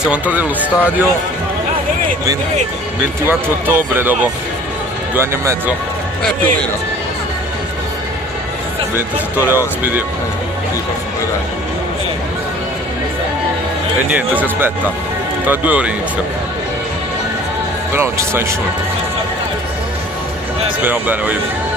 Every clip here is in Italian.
Siamo entrati allo stadio 24 ottobre dopo 2 anni e mezzo. Più o meno. 20 settore ospiti. E niente, si aspetta. Tra 2 ore inizia. Però non ci sta nessuno. Speriamo bene, voglio.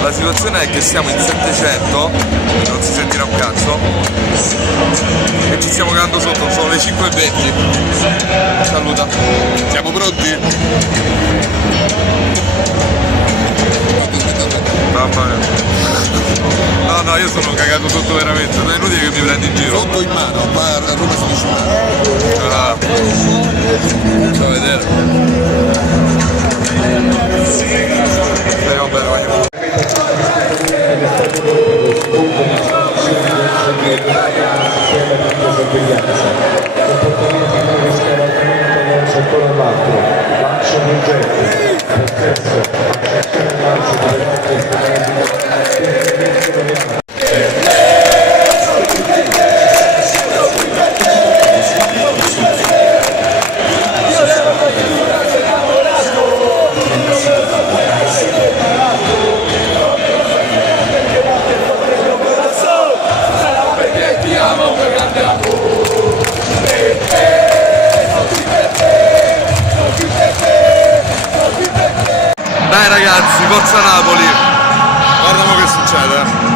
La situazione è che siamo in 700, non si sentirà un cazzo, e ci stiamo cagando sotto, sono le 5:20. Saluta. Siamo pronti? Mamma mia. No, io sono cagato sotto veramente, non è inutile che mi prendi in giro. Sotto in mano, qua a Roma si dice mano. Facciamo vedere. Speriamo bene, voglio. Dai ragazzi, forza Napoli! Guardiamo che succede.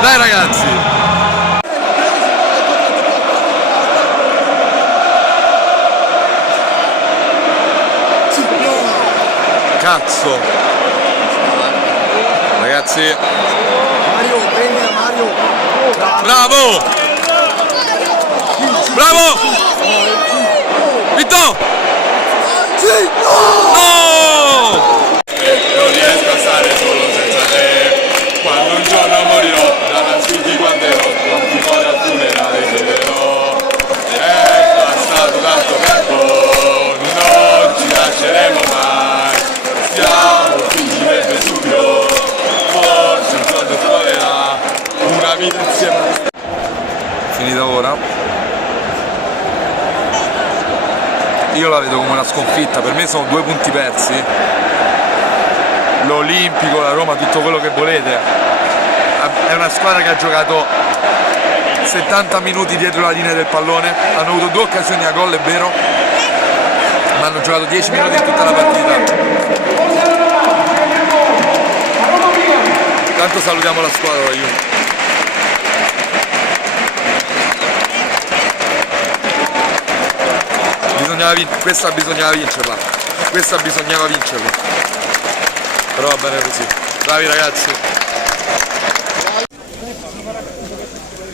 Dai ragazzi! Cazzo! Ragazzi! Mario, prendi a Mario! Bravo! Bravo! Vitto! Sì! No! Non riesco a stare solo senza te. Quando un giorno morirò, davanti di quante non ti fuori al funerale chiederò. È passato tanto tempo, non ci lasceremo mai. Siamo figli del Vesuvio, forse un giorno troverà una vita insieme. Finita ora. Io la vedo come una sconfitta, per me sono 2 punti persi. L'Olimpico, la Roma, tutto quello che volete. È una squadra che ha giocato 70 minuti dietro la linea del pallone, hanno avuto 2 occasioni a gol, è vero, ma hanno giocato 10 minuti in tutta la partita. Tanto salutiamo la squadra, io. Questa bisognava vincerla. Questa bisognava vincerla. Però va bene così. Bravi ragazzi.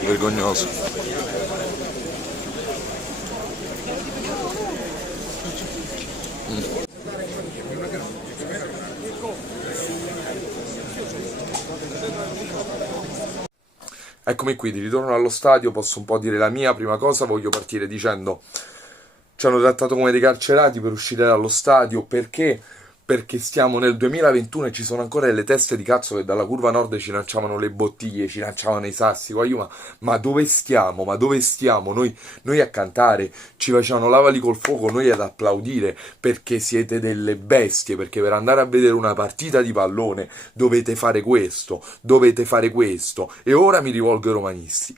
Vergognoso. Eccomi qui, di ritorno allo stadio, posso un po' dire la mia. Prima cosa voglio partire dicendo: ci hanno trattato come dei carcerati per uscire dallo stadio. Perché? Perché stiamo nel 2021 e ci sono ancora delle teste di cazzo che dalla curva nord ci lanciavano le bottiglie, ci lanciavano i sassi. Ma dove stiamo? Ma dove stiamo? Noi a cantare, ci facevano lavali col fuoco, noi ad applaudire, perché siete delle bestie, perché per andare a vedere una partita di pallone dovete fare questo, dovete fare questo. E ora mi rivolgo ai romanisti,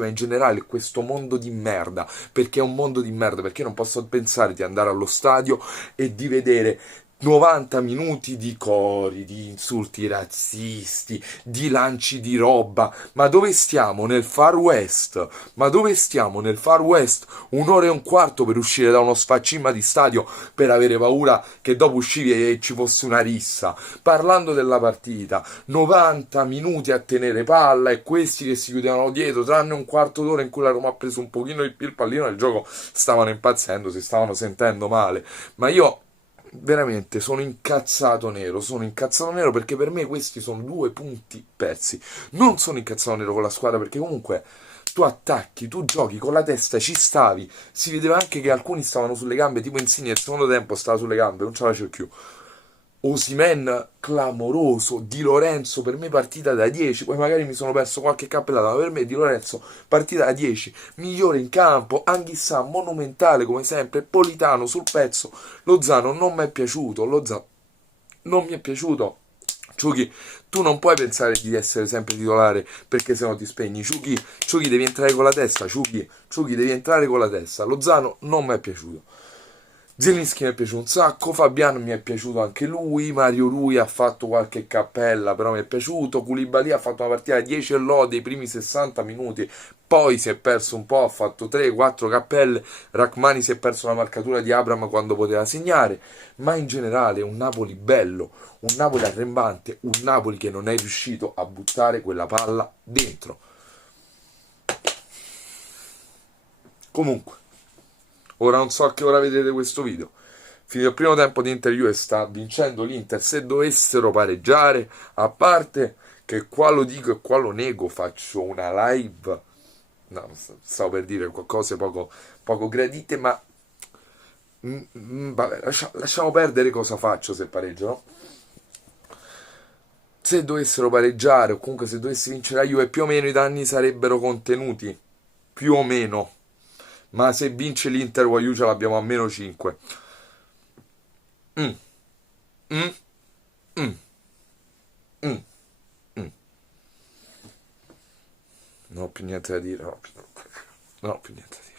ma in generale questo mondo di merda, perché è un mondo di merda, perché non posso pensare di andare allo stadio e di vedere 90 minuti di cori, di insulti razzisti, di lanci di roba. Ma dove stiamo? Nel Far West? Ma dove stiamo? Nel Far West? Un'ora e un quarto per uscire da uno sfaccimma di stadio per avere paura che dopo uscivi e ci fosse una rissa. Parlando della partita, 90 minuti a tenere palla e questi che si chiudevano dietro, tranne un quarto d'ora in cui la Roma ha preso un pochino il pallino del gioco, stavano impazzendo, si stavano sentendo male. Ma io veramente sono incazzato nero perché per me questi sono due punti persi. Non sono incazzato nero con la squadra perché comunque tu attacchi, tu giochi con la testa, ci stavi. Si vedeva anche che alcuni stavano sulle gambe, tipo Insigne nel secondo tempo stava sulle gambe, non ce la faceva più. Osimhen clamoroso, Di Lorenzo per me partita da 10, poi magari mi sono perso qualche cappellata, ma per me Di Lorenzo partita da 10, migliore in campo, Anghissà monumentale come sempre, Politano sul pezzo, Lozano non mi è piaciuto, Lozano non mi è piaciuto. Ciuchi, tu non puoi pensare di essere sempre titolare perché sennò ti spegni. Ciuchi devi entrare con la testa, Ciuchi devi entrare con la testa. Lozano non mi è piaciuto. Zelinski mi è piaciuto un sacco, Fabiano mi è piaciuto anche lui, Mario Rui ha fatto qualche cappella, però mi è piaciuto, Koulibaly ha fatto una partita da 10 e lode i primi 60 minuti, poi si è perso un po', ha fatto 3-4 cappelle, Rachmani si è perso la marcatura di Abraham quando poteva segnare, ma in generale un Napoli bello, un Napoli arrembante, un Napoli che non è riuscito a buttare quella palla dentro. Comunque, ora non so a che ora vedete questo video. Finito il primo tempo di Inter-Juve sta vincendo l'Inter. Se dovessero pareggiare, a parte che qua lo dico e qua lo nego, faccio una live. No, stavo per dire qualcosa poco gradite, ma vabbè, lasciamo perdere cosa faccio se pareggiano. Se dovessero pareggiare o comunque se dovesse vincere la Juve, più o meno i danni sarebbero contenuti. Più o meno. Ma se vince l'Inter, Waiu ce l'abbiamo a meno 5. Mm, mm, mm, mm, mm. Non ho più niente da dire. Non ho più niente da dire.